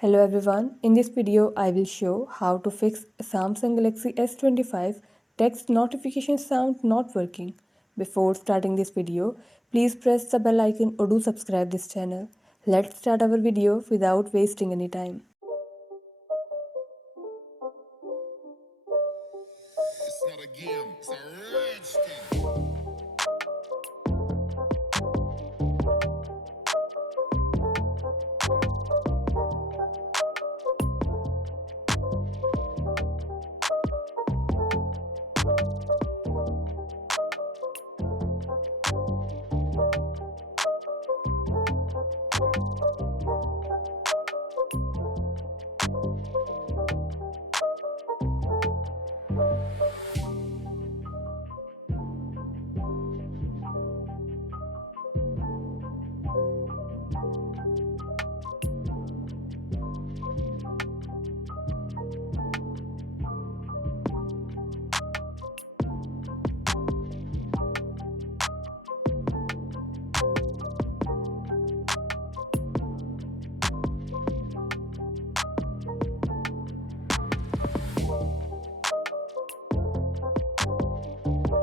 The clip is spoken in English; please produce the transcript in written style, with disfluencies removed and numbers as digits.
Hello everyone, in this video I will show how to fix Samsung Galaxy S25 text notification sound not working. Before starting this video, please press the bell icon or do subscribe this channel. Let's start our video without wasting any time.